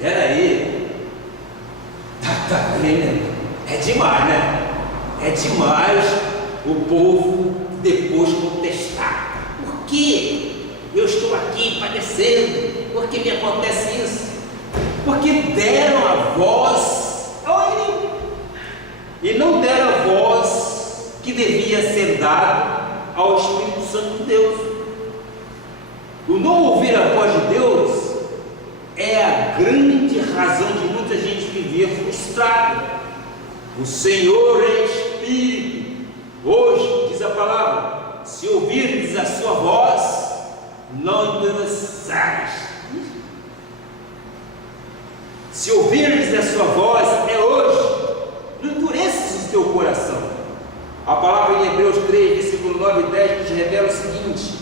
Peraí, tá vendo? É demais, né? É demais o povo depois contestar. Por que eu estou aqui padecendo? Por que me acontece isso? Porque deram a voz ao inimigo e não deram a voz que devia ser dada ao Espírito Santo de Deus. O não ouvir a voz de Deus é a grande razão de muita gente viver frustrada. O Senhor é Espírito. Hoje, diz a palavra, se ouvirdes a sua voz, não endureçais. Se ouvirdes a sua voz, é hoje, não endureças o teu coração. A palavra em Hebreus 3, versículo 9 e 10, nos revela o seguinte: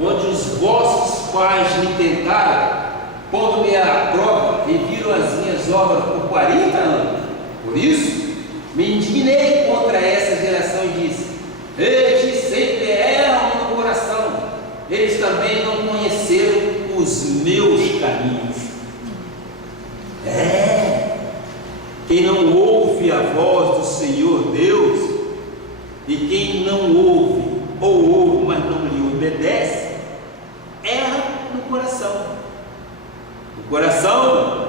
onde os vossos pais me tentaram, pondo-me à prova, e viram as minhas obras por 40 anos. Por isso, me indignei contra essa geração e disse: eles sempre erram no coração, eles também não conheceram os meus caminhos. Quem não ouve a voz do Senhor Deus, e quem não ouve, ou ouve, mas não lhe obedece, erra no coração. O coração,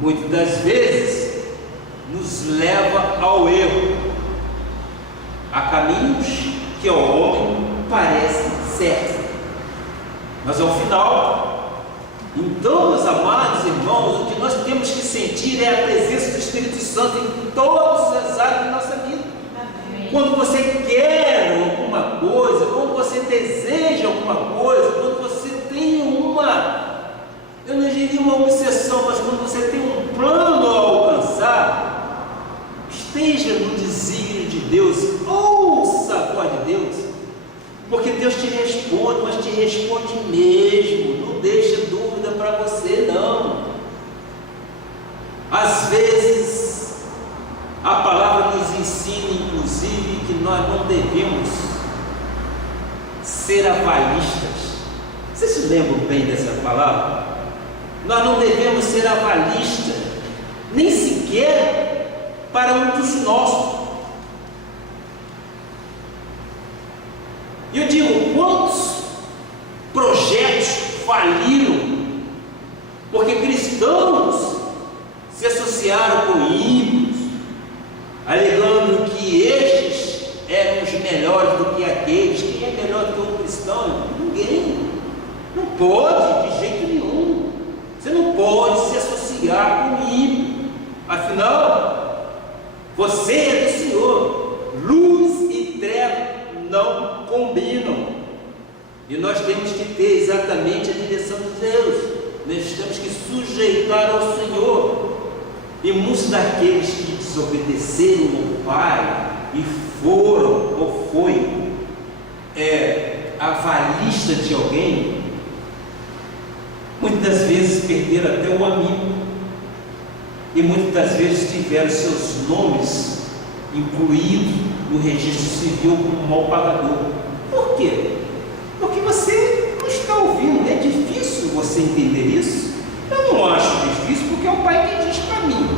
muitas das vezes, nos leva ao erro, a caminhos que ao homem parecem certos, mas ao final, então, meus amados irmãos, o que nós temos que sentir é a presença do Espírito Santo em todas as áreas da nossa vida. Amém. Quando você quer alguma coisa, quando você deseja alguma coisa, quando você tem eu não diria uma obsessão, mas quando você tem um plano a alcançar, esteja no desígnio de Deus, ouça a voz de Deus, porque Deus te responde, mas te responde mesmo, não deixa dúvida para você não. Às vezes a palavra nos ensina inclusive que nós não devemos ser avalistas. Vocês se lembram bem dessa palavra? Nós não devemos ser avalistas, nem sequer para um dos nossos. E eu digo, quantos projetos faliram porque cristãos se associaram com ímpios, alegando que estes eram os melhores do que aqueles. Quem é melhor do que um cristão? Ninguém. Não pode, de jeito nenhum. Você não pode se associar com ímpio. Afinal, você é do Senhor. Luz e treva não combinam, e nós temos que ter exatamente a direção de Deus. Nós temos que sujeitar ao Senhor, e muitos daqueles que desobedeceram ao Pai e foram ou foi avalista de alguém, muitas das vezes perderam até o amigo, e muitas das vezes tiveram seus nomes incluídos no registro civil como mal pagador. Por quê? Porque você não está ouvindo. É difícil você entender isso? Eu não acho difícil, porque é o Pai que diz para mim.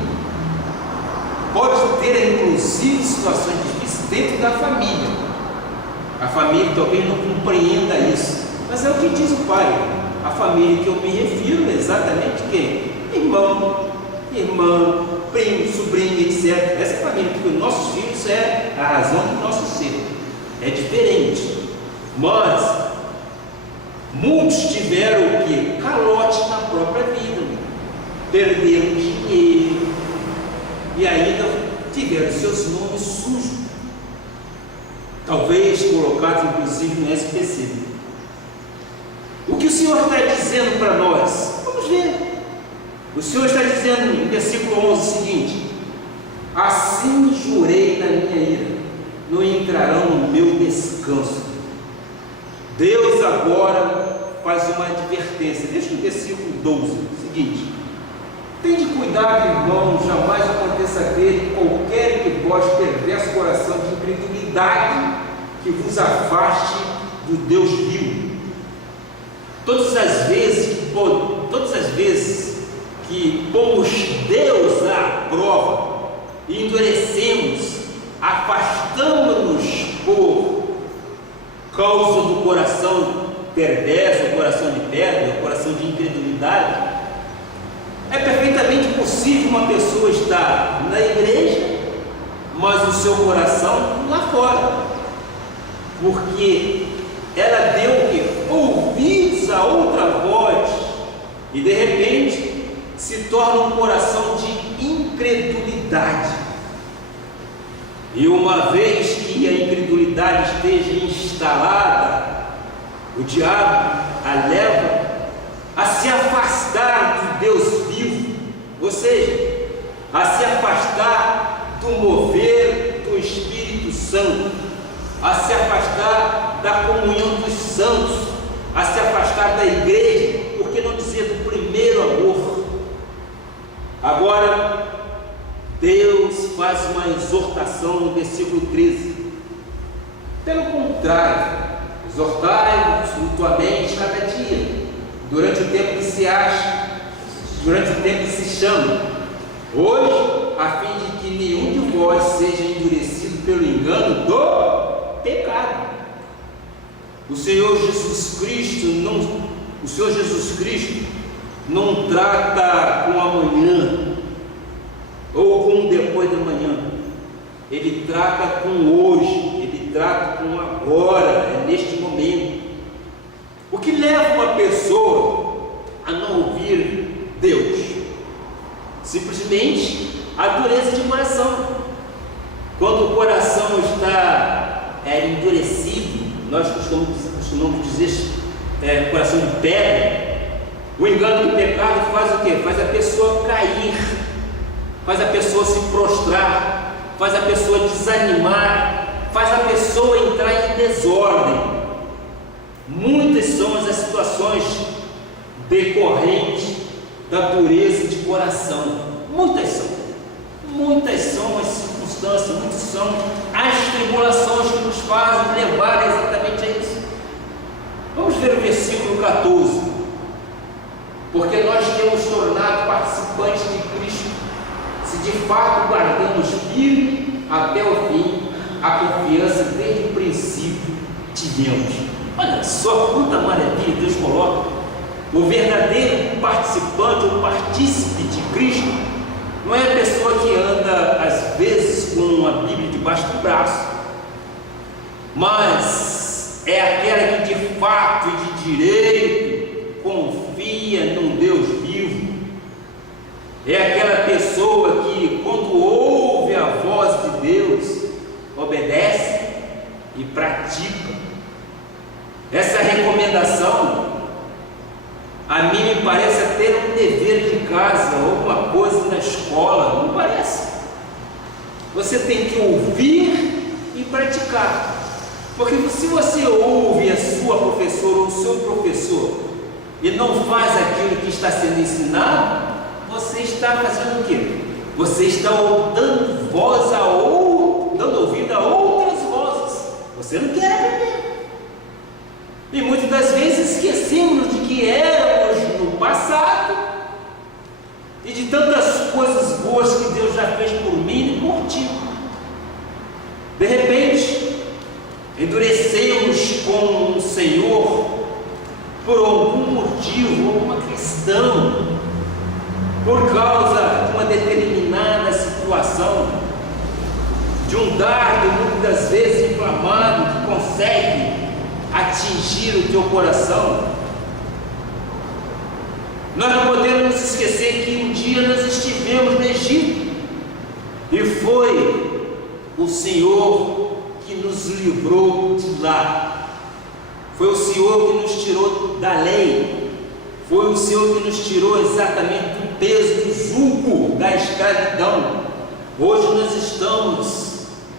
Pode ter inclusive situações difíceis dentro da família. A família talvez não compreenda isso, mas é o que diz o Pai. A família que eu me refiro é exatamente quem? Irmão, irmã, primo, sobrinho, etc. Essa família, porque os nossos filhos é a razão do nosso ser. É diferente. Mas muitos tiveram o que? Calote na própria vida. Perderam dinheiro e ainda tiveram seus nomes sujos, talvez colocados inclusive no SPC. O que o Senhor está dizendo para nós? Vamos ver. O Senhor está dizendo no versículo 11 o seguinte: assim jurei na minha ira, não entrarão no meu descanso. Deus agora faz uma advertência. Deixa no versículo 12 o seguinte: tende cuidado, irmãos, jamais aconteça ver qualquer que vós perverso coração de incredulidade que vos afaste do Deus vivo. Todas as vezes que todas as vezes que pomos Deus à prova e endurecemos, afastamos-nos por causa do coração perverso, o coração de pedra, o coração de incredulidade, é perfeitamente possível uma pessoa estar na igreja, mas o seu coração lá fora, porque ela deu o que? Ouvidos a outra voz, e de repente se torna um coração de incredulidade. E uma vez que a incredulidade esteja instalada, o diabo a leva a se afastar do Deus vivo, ou seja, a se afastar do mover do Espírito Santo, a se afastar da comunhão dos santos, a se afastar da igreja, por que não dizer do primeiro amor? Agora, Deus faz uma exortação no versículo 13. Pelo contrário, exortai-vos mutuamente cada dia, durante o tempo que se acha, durante o tempo que se chama, hoje, a fim de que nenhum de vós seja endurecido pelo engano do pecado. O Senhor Jesus Cristo não trata com amanhã ou com depois da manhã. Ele trata com hoje, ele trata com agora, é neste momento. O que leva uma pessoa a não ouvir Deus? Simplesmente a dureza de coração. Quando o coração está endurecido, nós costumamos dizer coração de pedra, o engano do pecado faz o quê? Faz a pessoa cair, faz a pessoa se prostrar, faz a pessoa desanimar, faz a pessoa entrar em desordem. Muitas são as situações decorrentes da dureza de coração. Muitas são as circunstâncias, muitas são as tribulações que nos fazem levar exatamente a isso. Vamos ver o versículo 14. Porque nós temos tornado participantes de Cristo, se de fato guardamos firme até o fim a confiança desde o princípio tivemos. Olha só quanta maravilha Deus coloca. O verdadeiro participante ou partícipe de Cristo não é a pessoa que anda às vezes com a Bíblia debaixo do braço, mas é aquela que de fato e de direito confia num Deus vivo. É aquela pessoa que, quando ouve a voz de Deus, obedece e pratica. Essa recomendação a mim me parece até um dever de casa, alguma coisa na escola, não parece? Você tem que ouvir e praticar, porque se você ouve a sua professora ou o seu professor e não faz aquilo que está sendo ensinado, você está fazendo o quê? Você está dando voz dando ouvido a outras vozes. Você não quer aprender. E muitas das vezes esquecemos de que éramos no passado e de tantas coisas boas que Deus já fez por mim e por ti. De repente, endurecemos com o Senhor por algum motivo, alguma questão, por causa de uma determinada situação, de um dardo muitas das vezes inflamado que consegue atingir o teu coração. Nós não podemos esquecer que um dia nós estivemos no Egito e foi o Senhor que nos livrou de lá. Foi o Senhor que nos tirou da lei. Foi o Senhor que nos tirou exatamente do peso do jugo da escravidão. Hoje nós estamos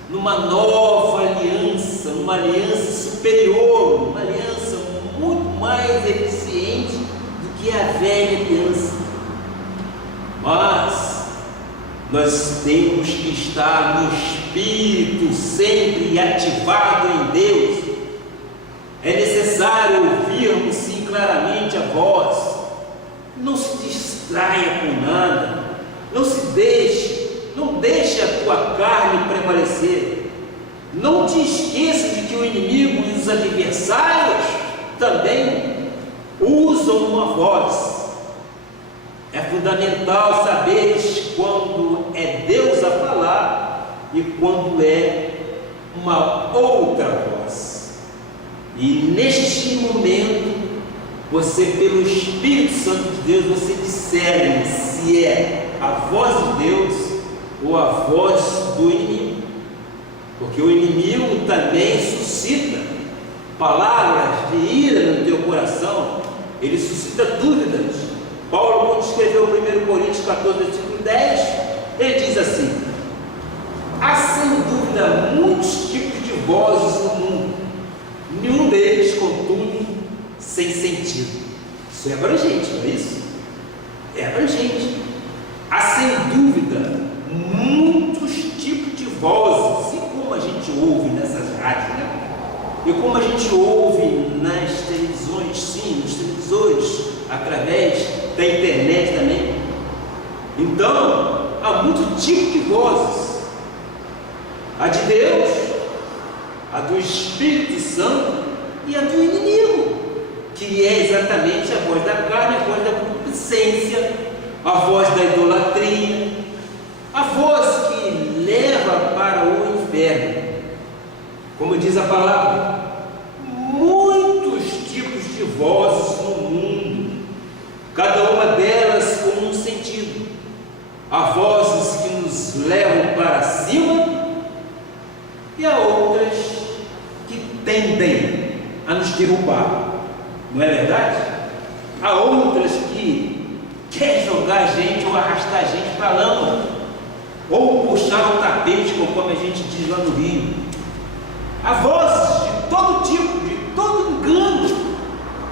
numa nova aliança, numa aliança superior, uma aliança muito mais eficiente do que a velha aliança. Mas nós temos que estar no Espírito sempre ativado em Deus. É necessário ouvirmos sim claramente a voz. não se distraia com nada, não deixe a tua carne prevalecer. Não te esqueça de que o inimigo e os adversários também usam uma voz. É fundamental saberes quando é Deus a falar e quando é uma outra voz. E neste momento, você, pelo Espírito Santo de Deus, você discerne se é a voz de Deus ou a voz do inimigo. Porque o inimigo também suscita palavras de ira no teu coração, ele suscita dúvidas. Paulo, quando escreveu 1 Coríntios 14, versículo 10, ele diz assim: há sem dúvida muitos tipos de vozes no mundo, nenhum deles, contudo, sem sentido. Isso é abrangente, não é isso? É abrangente. Há sem dúvida muitos tipos de vozes, e como a gente ouve nessas rádios, né? E como a gente ouve nas televisões, sim, nos televisores, através da internet também. Então, há muito tipo de vozes: a de Deus, a do Espírito Santo e a do inimigo, que é exatamente a voz da carne, a voz da concupiscência, a voz da idolatria, a voz que leva para o inferno. Como diz a palavra, muitos tipos de vozes no mundo, cada uma delas com um sentido. Há vozes que nos levam para cima e há outras que tendem a nos derrubar, não é verdade? Há outras que querem jogar a gente ou arrastar a gente para a lama, ou puxar o tapete, conforme a gente diz lá no Rio. Há vozes de todo tipo, de todo engano,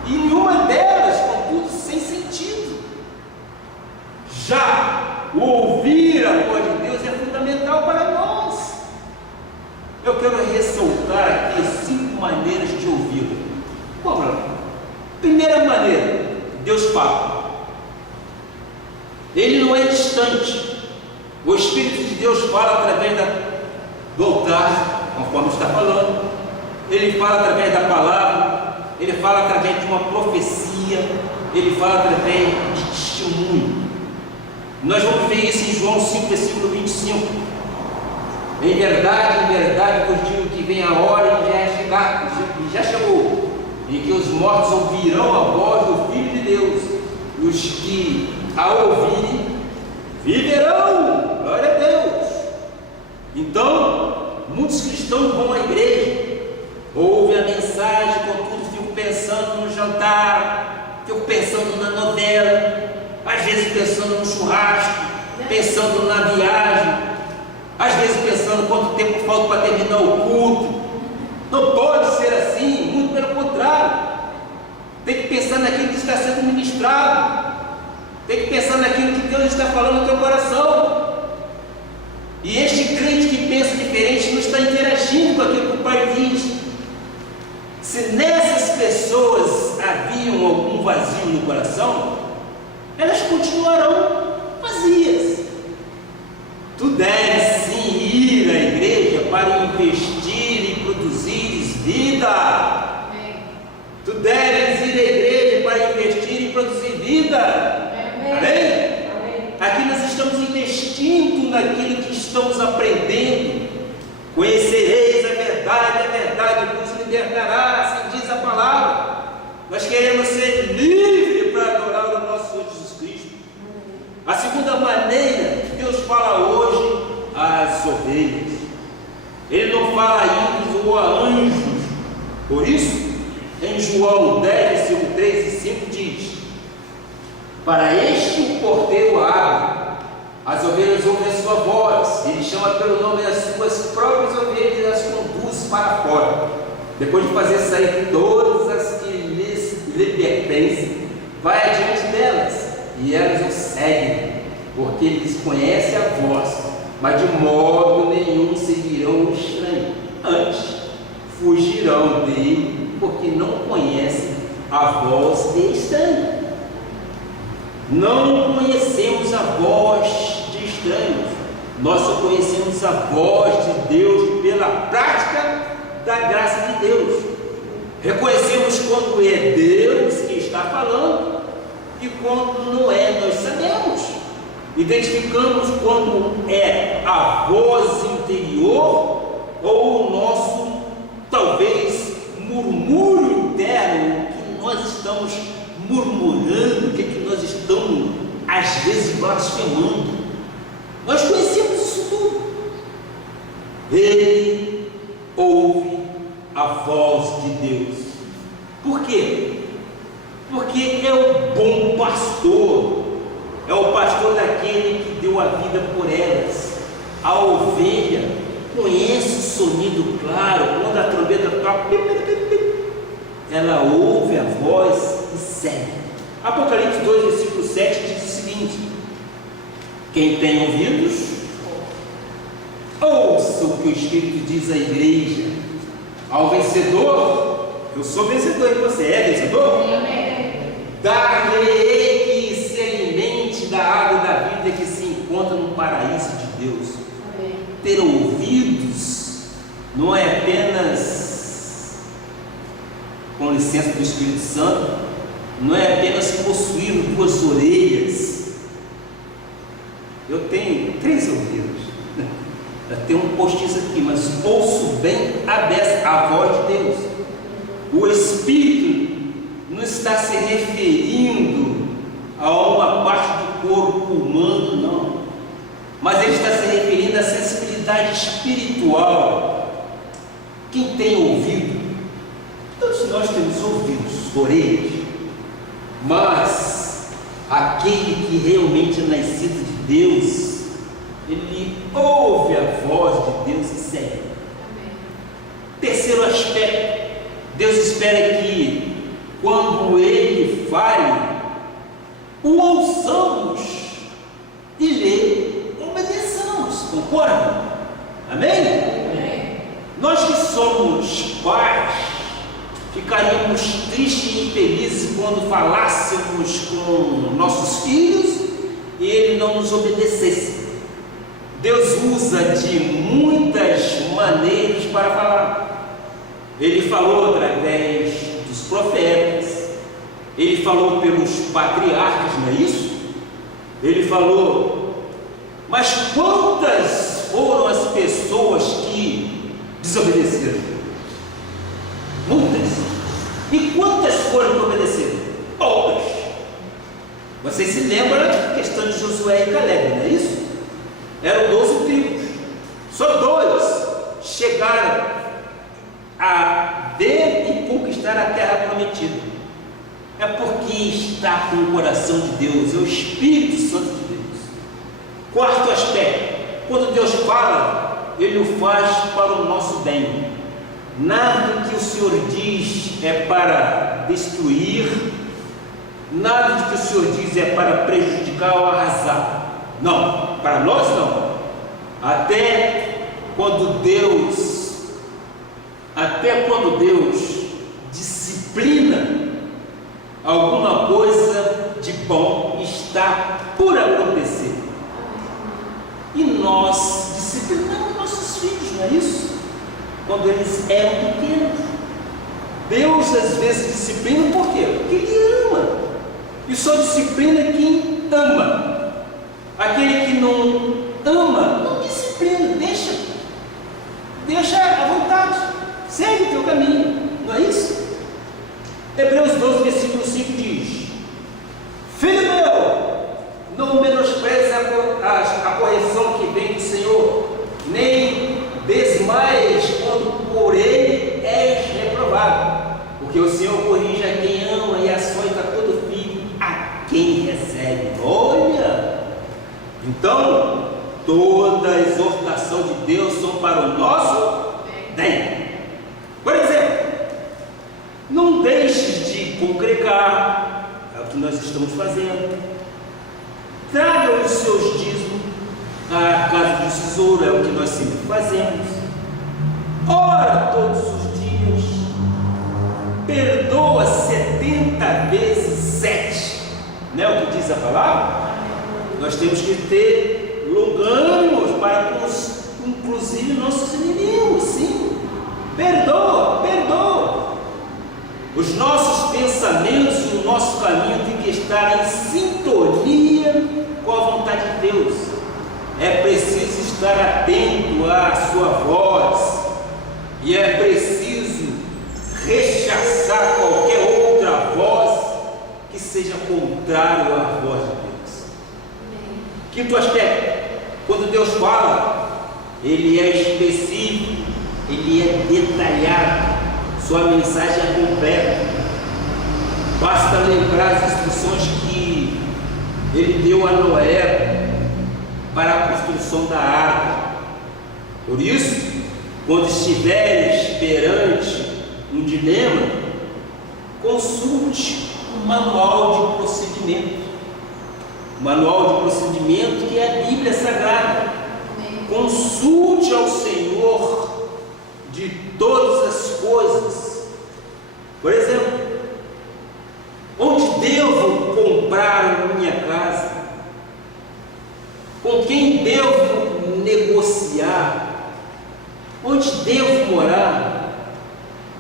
e nenhuma delas, contudo, sem sentido. Já o ouvir a voz de Deus é fundamental para nós. Eu quero ressaltar aqui 5 maneiras de ouvi-lo. Vamos lá. Primeira maneira, Deus fala. Ele não é distante. O Espírito de Deus fala através do altar, conforme está falando. Ele fala através da palavra. Ele fala através de uma profecia. Ele fala através de testemunho. Nós vamos ver isso em João 5, versículo 25. Em verdade vos digo que vem a hora e já chegou, em que os mortos ouvirão a voz do Filho de Deus, e os que a ouvirem viverão. Glória a Deus. Então, muitos cristãos vão à igreja, ouvem a mensagem, contudo ficam pensando no jantar, ficam pensando na novela, às vezes pensando no churrasco, pensando na viagem, às vezes pensando quanto tempo falta para terminar o culto. Não pode ser assim, muito pelo contrário. Tem que pensar naquilo que está sendo ministrado, tem que pensar naquilo que Deus está falando no teu coração. E este crente que pensa diferente não está interagindo com aquilo que o Pai diz. Se nessas pessoas haviam algum vazio no coração, elas continuarão vazias. Tu deves sim ir à igreja para investir e produzires vida. Tu deves ir à igreja para investir e produzir vida. Amém? Aqui nós estamos investindo naquilo que estamos aprendendo. Conhecereis a verdade vos libertará, assim diz a palavra. Nós queremos ser livres para adorar o nosso Senhor Jesus Cristo. A segunda maneira que Deus fala hoje às ovelhas, Ele não fala a ímpios ou a anjos. Por isso, em João 10, versículo 3 e 5 diz: para este o porteiro abre, as ovelhas ouvem a sua voz, ele chama pelo nome das suas próprias ovelhas e as conduz para fora. Depois de fazer sair todas as que lhe pertencem, vai adiante delas, e elas o seguem, porque eles conhecem a voz, mas de modo nenhum seguirão o estranho. Antes, fugirão dele, porque não conhecem a voz de estranho. Não conhecemos a voz de estranhos, nós só conhecemos a voz de Deus pela prática da graça de Deus. Reconhecemos quando é Deus que está falando e quando não é, nós sabemos. Identificamos quando é a voz interior ou o nosso, talvez, murmúrio interno, que nós estamos murmurando, que nós estamos, às vezes, blasfemando. Nós conhecemos isso tudo. Ele ouve a voz de Deus. Por quê? Porque é o bom pastor, é o pastor daquele que deu a vida por elas. A ovelha conhece o sonido claro, quando a trombeta toca, ela ouve a voz e segue. Apocalipse 2, versículo 7 diz o seguinte: quem tem ouvidos, ouça o que o Espírito diz à igreja. Ao vencedor, eu sou vencedor e você é vencedor? Dar-lhe-ei que se alimente da água da vida que se encontra no paraíso de Deus. Amém. Ter ouvidos não é apenas, com licença do Espírito Santo, não é apenas possuir duas orelhas. Eu tenho 3 ouvidos, eu tenho um postiço aqui, mas ouço bem a voz de Deus. O Espírito não está se referindo a uma parte do corpo humano, não, mas ele está se referindo à sensibilidade espiritual. Quem tem ouvido, todos nós temos ouvidos, orelhas, mas aquele que realmente é nascido de Deus, ele ouve a voz de Deus e segue. Terceiro aspecto, Deus espera que quando Ele fale, o ouçamos e lhe obedeçamos. Concorda? Amém? Amém? Nós que somos pais, ficaríamos tristes e infelizes quando falássemos com nossos filhos e ele não nos obedecesse. Deus usa de muitas maneiras para falar. Ele falou através dos profetas, ele falou pelos patriarcas, não é isso? Ele falou, mas quantas foram as pessoas que desobedeceram? Muitas. E quantas foram que obedeceram? Poucas. Vocês se lembram da questão de Josué e Caleb, não é isso? Eram 12 tribos, só 2 chegaram a ver e conquistar a terra prometida. É porque está com o coração de Deus, é o Espírito Santo de Deus. Quarto aspecto, quando Deus fala, Ele o faz para o nosso bem. Nada que o Senhor diz é para destruir, nada que o Senhor diz é para prejudicar ou arrasar. Não, para nós não. Até quando Deus disciplina alguma coisa de bom, está por acontecer. E nós disciplinamos nossos filhos, não é isso? Quando eles eram pequenos. Deus às vezes disciplina por quê? Porque Ele ama. E só disciplina quem ama. Aquele que não ama, não disciplina, deixa à vontade, segue o teu caminho, não é isso? Hebreus 12, versículo 5 diz: filho meu, não menospreze a correção que vem do Senhor, nem desmaies quando por Ele és reprovado, porque o Senhor corrige a quem ama e açoita todo filho a quem recebe. Olha! Então, toda a exortação de Deus são para o nosso bem. Por exemplo, não deixes de congregar, é o que nós estamos fazendo. Traga os seus dízimos à casa do tesouro, é o que nós sempre fazemos. Ora todos os dias, perdoa 70 vezes 7, não é o que diz diz a palavra? Nós temos que ter longânimos para com inclusive nossos inimigos, sim. Perdoa, perdoa. Os nossos pensamentos e o nosso caminho tem que estar em sintonia com a vontade de Deus. É preciso estar atento à sua voz, e é preciso rechaçar qualquer outra voz que seja contrário à voz de Deus. Quinto aspecto, quando Deus fala, Ele é específico, Ele é detalhado, sua mensagem é completa. Basta lembrar as instruções que Ele deu a Noé para a construção da arca. Por isso, quando estiveres perante um dilema, consulte um manual de procedimento. O manual de procedimento que é a Bíblia Sagrada. Consulte ao Senhor de todas as coisas. Por exemplo, onde devo comprar minha casa? Com quem devo negociar? Onde devo morar?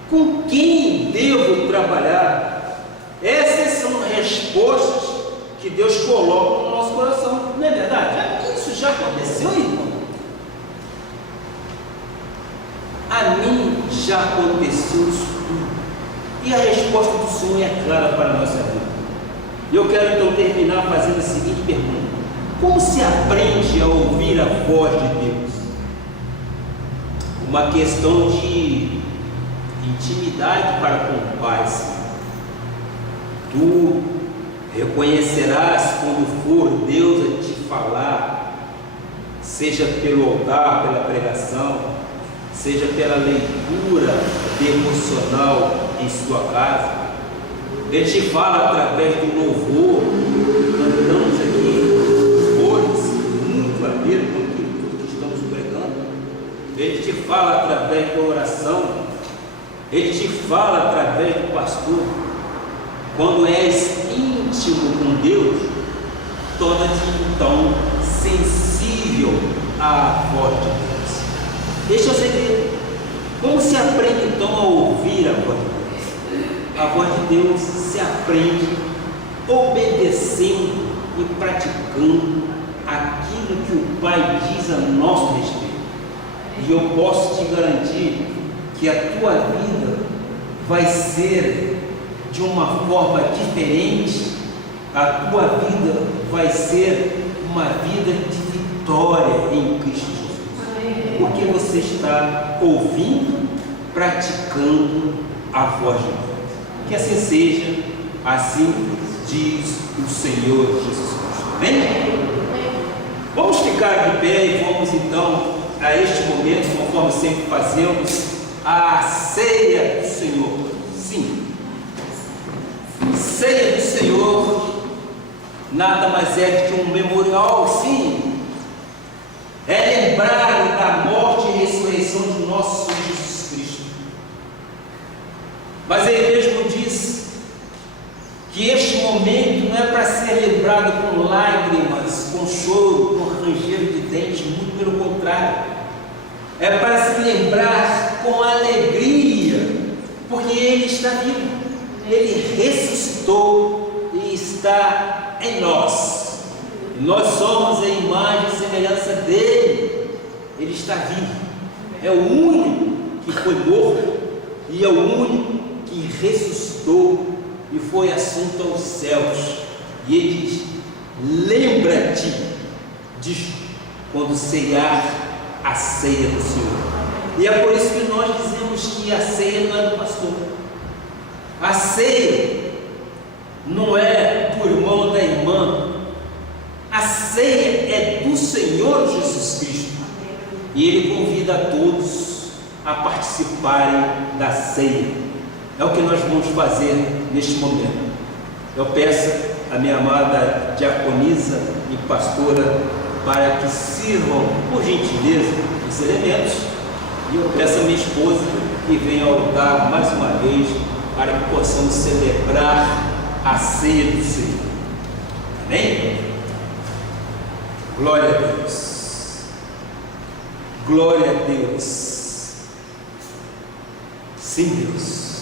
Com quem devo trabalhar? Essas são respostas que Deus coloca no nosso coração, não é verdade? Isso já aconteceu, irmão? A mim já aconteceu isso tudo, e a resposta do Senhor é clara para a nossa vida. E eu quero então terminar fazendo a seguinte pergunta: como se aprende a ouvir a voz de Deus? Uma questão de intimidade para com o Pai. Tu reconhecerás quando for Deus a te falar, seja pelo altar, pela pregação, seja pela leitura devocional em sua casa. Ele te fala através do louvor. Cantamos aqui louvores muito a ver com aquilo que estamos pregando. Ele te fala através da oração. Ele te fala através do pastor. Quando és íntimo com Deus, torna-te então sensível à voz de Deus. Este é o segredo. Como se aprende então a ouvir a voz de Deus? A voz de Deus se aprende obedecendo e praticando aquilo que o Pai diz a nosso respeito. E eu posso te garantir que a tua vida vai ser de uma forma diferente. A tua vida vai ser uma vida de vitória em Cristo Jesus, porque você está ouvindo, praticando a voz de Deus. Que assim seja, assim diz o Senhor Jesus Cristo. Amém? Vamos ficar de pé e vamos então a este momento, conforme sempre fazemos, a ceia do Senhor. Sim, ceia do Senhor nada mais é que um memorial, sim, é lembrar da morte e ressurreição de nosso Senhor Jesus Cristo. Mas Ele mesmo diz que este momento não é para ser lembrado com lágrimas, com choro, com ranger de dentes, muito pelo contrário, é para se lembrar com alegria, porque Ele está vivo, Ele ressuscitou e está em nós. E nós somos a imagem e semelhança dele. Ele está vivo, é o único que foi morto e é o único que ressuscitou e foi assunto aos céus. E Ele diz: lembra-te disso quando ceiar a ceia do Senhor. E é por isso que nós dizemos que a ceia não é do pastor. A ceia não é do irmão ou da irmã. A ceia é do Senhor Jesus Cristo. E Ele convida a todos a participarem da ceia. É o que nós vamos fazer neste momento. Eu peço a minha amada diaconisa e pastora para que sirvam, por gentileza, os elementos. E eu peço a minha esposa que venha ao altar mais uma vez para que possamos celebrar a ceia do Senhor. Amém? Glória a Deus. Glória a Deus. Sim, Deus.